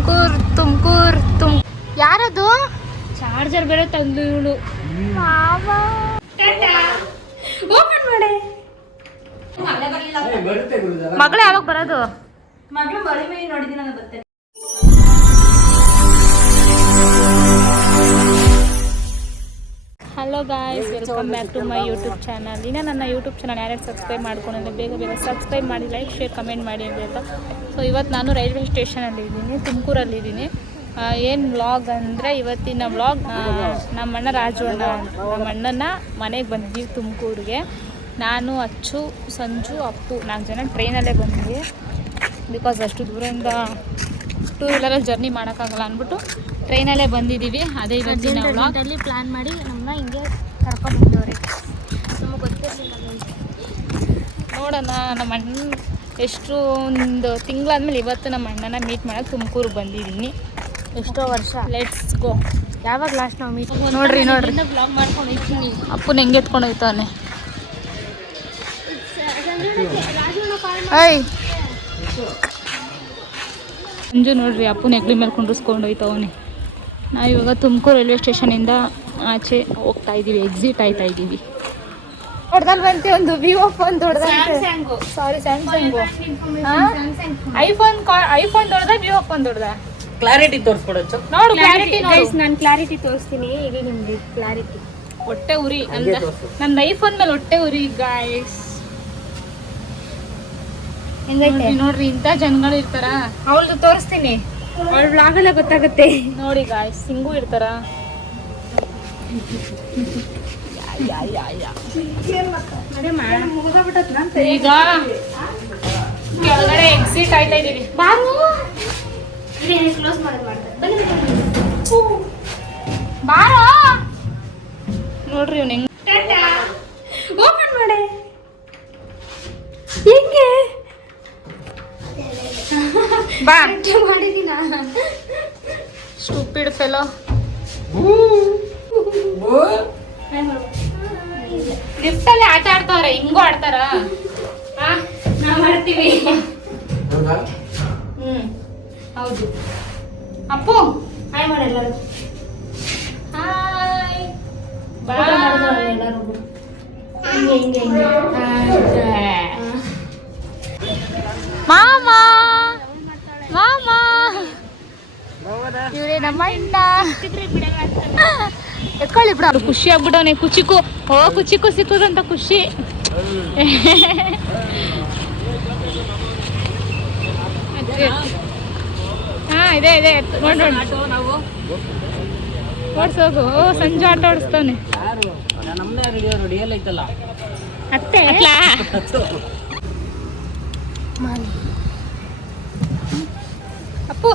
ತುಮಕೂರು ಯಾರದು ಚಾರ್ಜರ್ ಬೇರೆ ತಂದು ಇವಳು ಓಪನ್ ಮಾಡಿ. ಮಗಳು ಯಾವಾಗ ಬರೋದು? ಮಗಳು ಮಳಿ ಮೈ ನೋಡಿದ್ದೀನಿ ನಾನು ಬರ್ತೇನೆ. Hello guys, welcome back to my YouTube channel. ಇನ್ನು ನನ್ನ ಯೂಟ್ಯೂಬ್ ಚಾನಲ್ ಯಾರ್ಯಾರು ಸಬ್ಸ್ಕ್ರೈಬ್ ಮಾಡ್ಕೊಂಡ್ರೆ ಬೇಗ ಸಬ್ಸ್ಕ್ರೈಬ್ ಮಾಡಿ, ಲೈಕ್ ಶೇರ್ ಕಮೆಂಟ್ ಮಾಡಿ ಅಂತ. ಸೊ ಇವತ್ತು ನಾನು ರೈಲ್ವೆ ಸ್ಟೇಷನಲ್ಲಿದ್ದೀನಿ, ತುಮಕೂರಲ್ಲಿದ್ದೀನಿ. ಏನು ವ್ಲಾಗ್ ಅಂದರೆ ಇವತ್ತಿನ ವ್ಲಾಗ್ ನಮ್ಮ ಅಣ್ಣ ರಾಜು ಅಣ್ಣ, ನಮ್ಮ ಅಣ್ಣನ ಮನೆಗೆ ಬಂದಿದ್ದೀವಿ ತುಮಕೂರಿಗೆ. ನಾನು, ಅಚ್ಚು, ಸಂಜು, ಅಪ್ಪು 4 ಜನ ಟ್ರೈನಲ್ಲೇ ಬಂದ್ವಿ. ಬಿಕಾಸ್ ಅಷ್ಟು ದೂರದಿಂದ 2 ವೀಲರಲ್ಲಿ ಜರ್ನಿ ಮಾಡೋಕ್ಕಾಗಲ್ಲ ಅಂದ್ಬಿಟ್ಟು ಟ್ರೈನಲ್ಲೇ ಬಂದಿದ್ದೀವಿ. ಅದೇ ಇವತ್ತಿನ ವ್ಲಾಗಲ್ಲಿ ಪ್ಲ್ಯಾನ್ ಮಾಡಿ ನಮ್ಮನ್ನ ಹಿಂಗೆ ಕರ್ಕೊಂಡ್ಬಂದವ್ರೆ. ನಮಗೆ ಗೊತ್ತಿರಲಿಲ್ಲ. ನೋಡೋಣ, ನಮ್ಮ ಅಣ್ಣ ಎಷ್ಟು ಒಂದು ತಿಂಗಳಾದ್ಮೇಲೆ ಇವತ್ತು ನಮ್ಮ ಅಣ್ಣನ ಮೀಟ್ ಮಾಡೋಕ್ಕೆ ತುಮಕೂರಿಗೆ ಬಂದಿದ್ದೀನಿ. ಎಷ್ಟೋ ವರ್ಷ. Let's go. ಯಾವಾಗ ಲಾಸ್ಟ್ ನಾವು ಮೀಟ್? ನೋಡ್ರಿ ಬ್ಲಾಗ್ ಮಾಡ್ಕೊಂಡು ಹೋಗ್ತೀನಿ. ಅಪ್ಪನ ಹೆಂಗೆ ಎತ್ಕೊಂಡು ಹೋಗ್ತಾನೆ. ಐ ಸಂಜು ನೋಡ್ರಿ, ಅಪ್ಪನ ಹೆಗ್ಲಿ ಮೇಲೆ ಕುಂಡ್ರಿಸ್ಕೊಂಡು ಹೋಯ್ತವನೆ. ನಾವು ಇವಾಗ ತುಮಕೂರು ರೈಲ್ವೆ ಸ್ಟೇಷನಿಂದ ಆಚೆ ಹೋಗ್ತಾ ಇದ್ದೀವಿ, ಎಕ್ಸಿಟ್ ಆಯ್ತಾ ಇದ್ದೀವಿ. ದೊಡ್ಡದಲ್ಲಿ ಬಂತೆ ಒಂದು ವಿವೋ ಫೋನ್ ದೊಡ್ಡದಂತೆ. ಸಾರಿ, ಸ್ಯಾಮ್ಸಂಗು. ಐಫೋನ್ ದೊಡ್ಡದ, ವಿವೋ ಫೋನ್ ದೊಡ್ಡದ? ಕ್ಲಾರಿಟಿ ತೋರಿಸ್ಕೊಡచ్చు ನೋಡು. ಕ್ಲಾರಿಟಿ ಗೈಸ್, ನಾನು ಕ್ಲಾರಿಟಿ ತೋರಿಸ್ತೀನಿ ಈಗ ನಿಮ್ಗೆ. ಕ್ಲಾರಿಟಿ ಹೊಟ್ಟೆ ಉರಿ, ನನ್ನ ಐಫೋನ್ ಮೇಲೆ ಹೊಟ್ಟೆ ಉರಿ ಗಾಯ್ಸ್. ನೋಡ್ರಿ, ಇಂಥ ಜನಗಳು ಇರ್ತಾರ. ಅವಳದು ತೋರಿಸ್ತೀನಿ, ಅವಳ ಬ್ಲಾಗಲ್ಲ ಗೊತ್ತಾಗುತ್ತೆ. ನೋಡಿ ಗಾಯ್ಸ್, ಹಿಂಗೂ ಇರ್ತಾರ. ಈಗ ಕೆಳಗಡೆ ಎಕ್ಸಿಟ್ ಆಯ್ತಾ ಇದೀವಿ. ಬಾರೋ ನೋಡ್ರಿ, ಇವ್ನ ಹೆಂಗ್ ಓಪನ್ ಮಾಡಿ ಹೆಂಗೆ ಬಾ ಮಾಡಿದೀನ. Stupid fellow. ಲಿಫ್ಟಲ್ಲಿ ಆಟ ಆಡ್ತಾವ್ರೆ, ಹಿಂಗೂ ಆಡ್ತಾರ. ನಾವ್ ಆಡ್ತೀವಿ. ಹೌದು. ಅಪ್ಪು ಹಾಯ್ ಮಾಡಿ ಎಲ್ಲರೂ. ಹಾಯ್ ಎಲ್ಲರೂ. ಹಿಂಗೆ ಮಾಮಾ ಇವರೇ ನಮ್ಮ ಅಣ್ಣ. ಎತ್ಕೊಳ್ಳಿ ಬಿಡ. ಖುಷಿ ಆಗ್ಬಿಟ್ಟವನೆ. ಕುಚಿಕು ಸಿಕ್ಕುದಂತ ಖುಷಿ. ಹಾ, ಇದೆ ಓಡಿಸೋಗು. ಸಂಜು ಆಟ ಓಡಿಸ್ತವನೆ. ಅತ್ತೆ ಅಪ್ಪು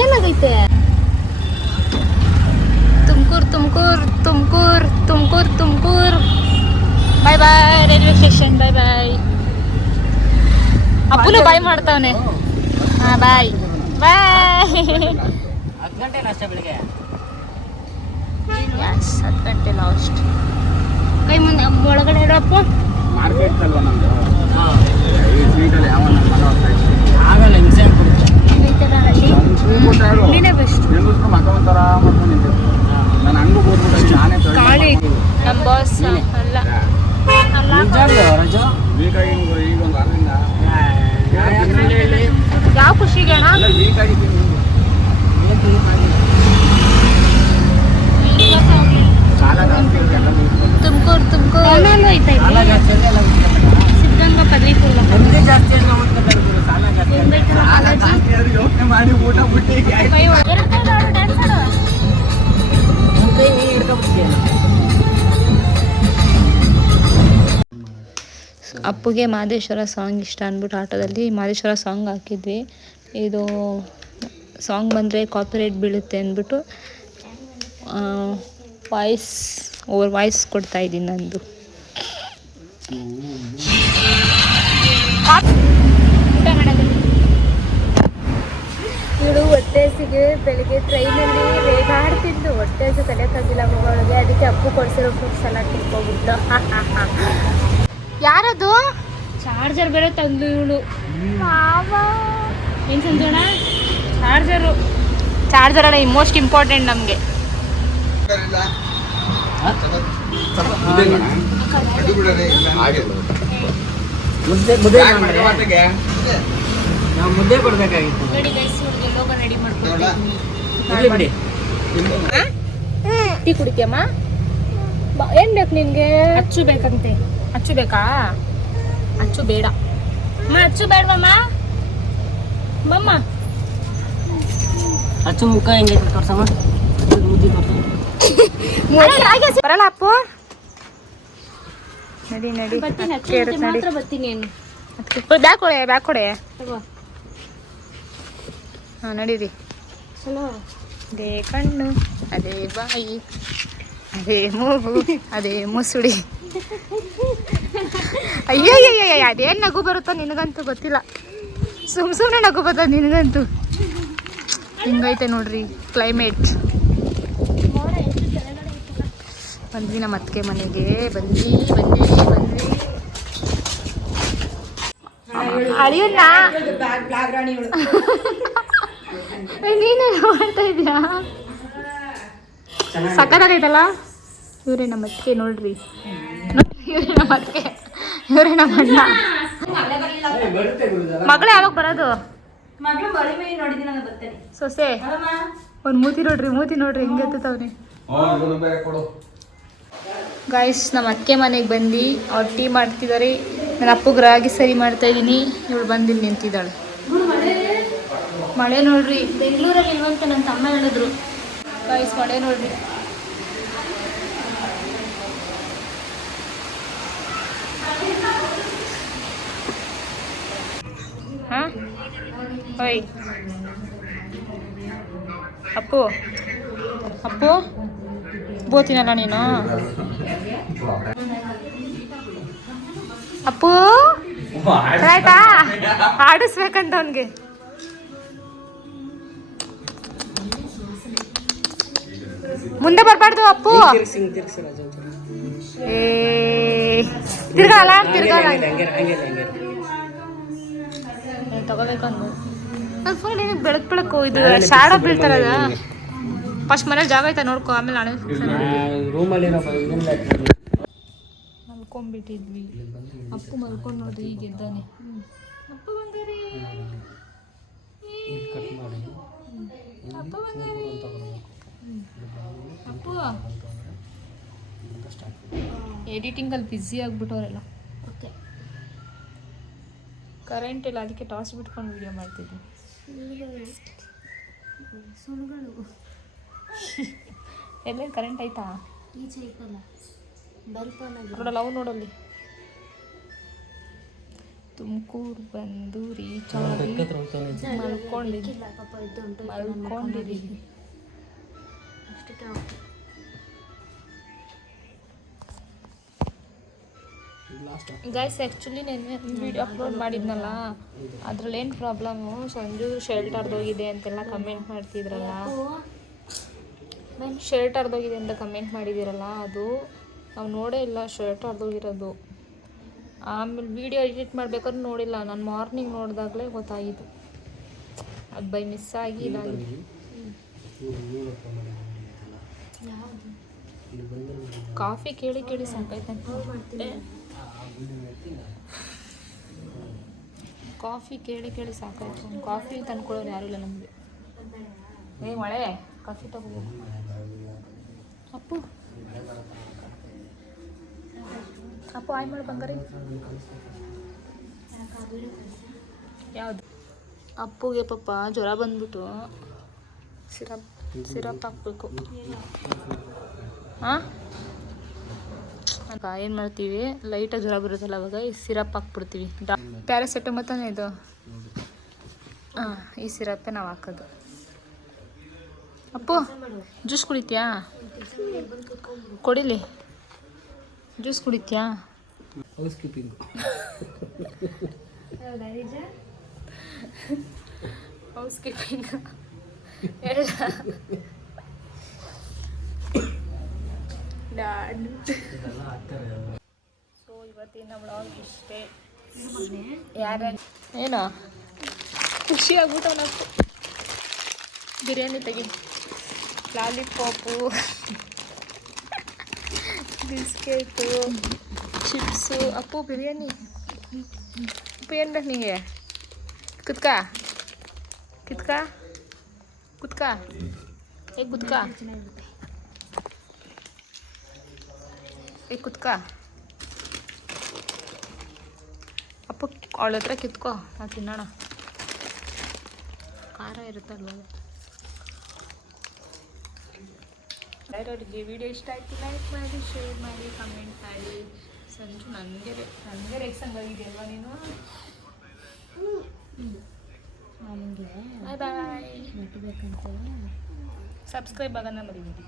ಏನಾಗೈತೆ? ತುಮಕೂರು. ಬಾಯ್ ಬಾಯ್ ರೈಲ್ವೆ ಸ್ಟೇಷನ್. ಬಾಯ್. ಅಪ್ಪನು ಬಾಯ್ ಮಾಡ್ತಾವನೆ. ಹಾ, ಬಾಯ್. 10 ಗಂಟೆ ಅಷ್ಟೇ ಬೆಳಿಗ್ಗೆ. 10 ಗಂಟೆ ಲಾಸ್ಟ್. ಕೈ ಮುಂದೆ ಒಳಗಡೆ ಇಡಪ್ಪ. ಮಾರ್ಕೆಟ್ ಅಲ್ವಾ ನಮ್ದು? ಈ ಸ್ವೀಟಲ್ಲಿ ಯಾವ ಆಮೇಲೆ ಹಿಂಸೆ ನೀನೇ ಬೆಸ್ಟ್. ಮತ್ತೊಂಥರ ಮಾಡ್ಕೊಂಡಿದ್ದೆ ನಾನು. ಹಂಗೂ ಹೋಗ್ಬಿಟ್ಟು ನಾನೇ ಗಾಳಿ ನಮ್ಮ ಬಾಸ್ ಅಲ್ಲ. ರಜು ವೀಕಾಗಿ ಈಗ ಒಂದು ವಾರದಿಂದ ಯಾವ ಖುಷಿಗೆ ಅಣ್ಣ? ವೀಕ್ ಆಗಿದ್ದೀನಿ. ತುಮಕೂರು ಐತಾ ಸಿದ್ಧಗಂಗಾ ಪದವಿ ಪೂರ್ವ. ಜಾಸ್ತಿ ಯೋಚನೆ ಮಾಡಿ ಊಟ ಬಿಟ್ಟು ಅಪ್ಪುಗೆ ಮಾದೇಶ್ವರ ಸಾಂಗ್ ಇಷ್ಟ ಅಂದ್ಬಿಟ್ಟು ಆಟೋದಲ್ಲಿ ಮಾದೇಶ್ವರ ಸಾಂಗ್ ಹಾಕಿದ್ವಿ. ಇದು ಸಾಂಗ್ ಬಂದರೆ ಕಾಪಿರೈಟ್ ಬೀಳುತ್ತೆ ಅಂದ್ಬಿಟ್ಟು ವಾಯ್ಸ್ ಕೊಡ್ತಾ ಇದ್ದೀನಿ ನಂದು. ಇವಳು ಹೊಟ್ಟೆಸಿಗೆ ಬೆಳಿಗ್ಗೆ ಟ್ರೈನಲ್ಲಿ ರೇಗಾಡ್ತಿದ್ದು ಹೊಟ್ಟೆಸು ತಲೆ ತಗ್ಗಿಲ್ಲ ಮಗಳಿಗೆ. ಅದಕ್ಕೆ ಅಪ್ಪು ಕೊಡಿಸಿರೋ ಫುಡ್ಸ್ ಎಲ್ಲ ತಿಳ್ಕೊಬಿಟ್ಟು ಯಾರದು? ಚಾರ್ಜರ್ ಬೇರೆ ತಂದು ಇವಳು ಏನು ಸಂಜೋಣ? ಚಾರ್ಜರ್ ಅಲ್ಲ ಮೋಸ್ಟ್ ಇಂಪಾರ್ಟೆಂಟ್ ನಮಗೆ. ನಾವು ಮುದ್ದೆ ಕೊಡ್ಬೇಕಾಗಿತ್ತು. ನೋಡಿ ಗೈಸ್, ಇವ್ರಿಗೆ ಲೋಗ ರೆಡಿ ಮಾಡ್ಕೊಡ್ತೀನಿ. ಬಿಡಿ ಟೀ ಕುಡಿತೀಯಮ್ಮ? ಏನು ಬೇಕು ನಿನಗೆ? ಅಚ್ಚು ಬೇಕಂತೆ. ಅಚ್ಚು ಬೇಕಾ? ಅಚ್ಚು ಬೇಡ ಅಮ್ಮ. ಅಚ್ಚು ಬೇಡವಮ್ಮ. ಮಮ್ಮ ಅಚ್ಚು ಮುಖ ಹೆಂಗೆ ತೋರ್ಸಮ್ಮ? ಮುದ್ದೆ ತೋರ್ಸಮ್ಮ. ಬರಲ್ಲ ಅಪ್ಪು. ನಡಿ ನಡಿ. ಬರ್ತೀನಿ. ಅಚ್ಚು ಮಾತ್ರ ಬರ್ತೀನಿ. ಏನು ಬ್ಯಾಗ್ ಕೊಡೆ. ತಗೋ. ಹಾಂ ನಡೀರಿ. ಚಲೋ. ಅದೇ ಕಣ್ಣು, ಅದೇ ಬಾಯಿ, ಅದೇ ಮೂಗು, ಅದೇ ಮುಸುಡಿ. ಅಯ್ಯಯ್ಯಯ್ಯ, ಅದೇನು ನಗು ಬರುತ್ತೋ ನಿನಗಂತೂ ಗೊತ್ತಿಲ್ಲ. ಸುಮ್ಮನೆ ನಗು ಬರ್ತದೆ ನಿನಗಂತೂ. ಹಿಂಗೈತೆ ನೋಡ್ರಿ ಕ್ಲೈಮೇಟ್. ಬಂದ್ವಿ ನಮ್ಮ ಅತ್ತಿಗೆ ಮನೆಗೆ. ಬಂದ್ವಿ ಅಳಿಯನ್ನ ನೀನೇ ಮಾಡ್ತಾ ಇದೀಯಾ? ಸಕ್ಕತ್ತಾಗೈತಲ್ಲ. ಇವರೇ ನಮ್ಮ ಅತ್ತಿಗೆ ನೋಡ್ರಿ. ಇವರೇ ನಮ್ಮ ಅತ್ತಿಗೆ, ಇವರೇ ನಮ್ಮ ಅಣ್ಣ. ಮಗಳು ಯಾವಾಗ ಬರೋದು? ಸೊಸೆ ಒಂದು ಮೂತಿ ನೋಡ್ರಿ ಹೆಂಗೆ ಎತ್ತವ್ರಿ. ಗಾಯ್ಸ್, ನಮ್ಮ ಅಕ್ಕೆ ಮನೆಗೆ ಬಂದು ಅವ್ರು ಟೀ ಮಾಡ್ತಿದ್ದಾರೆ. ನನ್ನ ಅಪ್ಪಗೆ ರಾಗಿ ಸರಿ ಮಾಡ್ತಾ ಇದ್ದೀನಿ. ಇವಳು ಬಂದು ನಿಂತಿದ್ದಾಳೆ. ಮಳೆ ನೋಡ್ರಿ. ಬೆಂಗಳೂರಲ್ಲಿ ಇರುವಂತ ನನ್ನ ತಮ್ಮ ಹೇಳಿದ್ರು. ಗಾಯ್ಸ್, ಮಳೆ ನೋಡ್ರಿ. ಹಾಂ ಓಯ್ ಅಪ್ಪು ಬೋತಿನಲ್ಲ ನೀನು. ಅಪ್ಪು ಆಯ್ತಾ? ಆಡಿಸ್ಬೇಕಂತ ಅವನಿಗೆ. ಮುಂದೆ ಬರಬಾರ್ದು ಅಪ್ಪು. ತಿರ್ಗಲ್ಲ ತಗೋಬೇಕು ಅಂದು ನನ್ನ ಫೋನ್ ಏನಕ್ಕೆ ಬೆಳಕು ಇದು ಶಾಡೋ ಬೀಳ್ತಾರದ. ಫಸ್ಟ್ ಮನೇಲಿ ಜಾಗ ಆಯ್ತಾ ನೋಡ್ಕೊ, ಆಮೇಲೆ ನಾನೇ ರೂಮಲ್ಲಿ ಮಲ್ಕೊಂಡ್ಬಿಟ್ಟಿದ್ವಿ. ಅಪ್ಪು ಮಲ್ಕೊಂಡು ನೋಡ್ರಿ ಈಗ ಎದ್ದಾನೆ. ಅಪ್ಪ ಬಂದಾರೆ. ಅಪ್ಪು ಎಡಿಟಿಂಗಲ್ಲಿ ಬ್ಯುಸಿ ಆಗಿಬಿಟ್ಟವರೆಲ್ಲ. ಓಕೆ, ಕರೆಂಟ್ ಇಲ್ಲ, ಅದಕ್ಕೆ ಟಾಸ್ ಬಿಟ್ಕೊಂಡು ವಿಡಿಯೋ ಮಾಡ್ತಿದ್ವಿ. ಎಲ್ಲೇ ಕರೆಂಟ್ ಆಯ್ತಾ? ನೋಡಲ್ಲ ಅವು ನೋಡಲ್ಲಿ. ತುಮಕೂರು ಬಂದು ರೀಚ್ ಆಗಿ ಮಲ್ಕೊಂಡಿದ್ದೀವಿ. ಗೈಸ್, ಆ್ಯಕ್ಚುಲಿ ನೆನ್ನೆ ವಿಡಿಯೋ ಅಪ್ಲೋಡ್ ಮಾಡಿದ್ನಲ್ಲ, ಅದ್ರಲ್ಲಿ ಏನು ಪ್ರಾಬ್ಲಮ್ಮು, ಸಂಜು ಶೆಲ್ಟರ್ದೋಗಿದೆ ಅಂತೆಲ್ಲ ಕಮೆಂಟ್ ಮಾಡ್ತಿದ್ರಲ್ಲ. ಶರ್ಟ್ ಅರ್ಧೋಗಿದೆ ಅಂತ ಕಮೆಂಟ್ ಮಾಡಿದ್ದೀರಲ್ಲ, ಅದು ನಾವು ನೋಡೇ ಇಲ್ಲ ಶರ್ಟ್ ಅರ್ಧೋಗಿರೋದು. ಆಮೇಲೆ ವೀಡಿಯೋ ಎಡಿಟ್ ಮಾಡ್ಬೇಕಾದ್ರೂ ನೋಡಿಲ್ಲ ನಾನು. ಮಾರ್ನಿಂಗ್ ನೋಡಿದಾಗಲೇ ಗೊತ್ತಾಗಿದ್ದು. ಅದು ಬೈ ಮಿಸ್ ಆಗಿ ಇದಾಗಿದೆ. ಕಾಫಿ ಕೇಳಿ ಸಾಕಾಯ್ತಂತ. ಕಾಫಿ ಕೇಳಿ ಸಾಕಾಯ್ತು. ಕಾಫಿ ತಂದ್ಕೊಳ್ಳೋರು ಯಾರೂ ಇಲ್ಲ ನಮಗೆ. ಮಳೆ ಕಾಫಿ ತಗೋಬೋದು. ಅಪ್ಪು ಆಯ್ ಮಾಡಿ ಬಂಗಾರಿ. ಯಾವುದು? ಅಪ್ಪುಗೆ ಪಾಪ ಜ್ವರ ಬಂದ್ಬಿಟ್ಟು ಸಿರಪ್ ಹಾಕ್ಬೇಕು. ಹಾಂ, ಏನು ಮಾಡ್ತೀವಿ, ಲೈಟಾಗಿ ಜ್ವರ ಬರುತ್ತಲ್ಲ ಅವಾಗ ಈ ಸಿರಪ್ ಹಾಕ್ಬಿಡ್ತೀವಿ. ಪ್ಯಾರಾಸೆಟಮಾಲ್ ತಾನೇ ಇದು. ಹಾಂ, ಈ ಸಿರಪ್ಪೇ ನಾವು ಹಾಕೋದು. ಅಪ್ಪು ಜ್ಯೂಸ್ ಕುಡಿತೀಯಾ? ಕೊಡಿಲಿ, ಜ್ಯೂಸ್ ಕುಡಿತೀಯಾ? House keeping. House keeping. So ಇವತ್ತಿನ ವ್ಲಾಗ್ ಇಷ್ಟೇ. ಯಾರು ಏನೋ ಖುಷಿ ಆಗ್ಬಿಟ್ಟು ನನಗೆ ಬಿರಿಯಾನಿ ತೆಗಿ, lollipop, biscuit, chips. Appu biryani. Appu ಏನು ಬೇಕು ನಿಂಗೆ? ಕುತ್ಕ ಕುತ್ಕ ಕುತ್ಕ ಏ ಕುತ್ಕ ಏ ಕುತ್ಕ. ಅಪ್ಪು ಅವಳ ಹತ್ರ ಕಿತ್ಕೋ, ನಾವು ತಿನ್ನೋಣ. ಖಾರ ಇರುತ್ತಲ್ವ. ಯಾರಿಗೆ ವಿಡಿಯೋ ಇಷ್ಟ ಆಯಿತು ಲೈಕ್ ಮಾಡಿ, ಶೇರ್ ಮಾಡಿ, ಕಮೆಂಟ್ ಮಾಡಿ. ಸಂಜು ನನಗೆ ರೇಕ್ಸಂಗ್ ಆಗಿದೆಯಲ್ವ ನೀನು. ಬಾಯ್ ಬಾಯ್. ಸಬ್ಸ್ಕ್ರೈಬ್ ಆಗೋಣ ಮರಿಬೇಡಿ.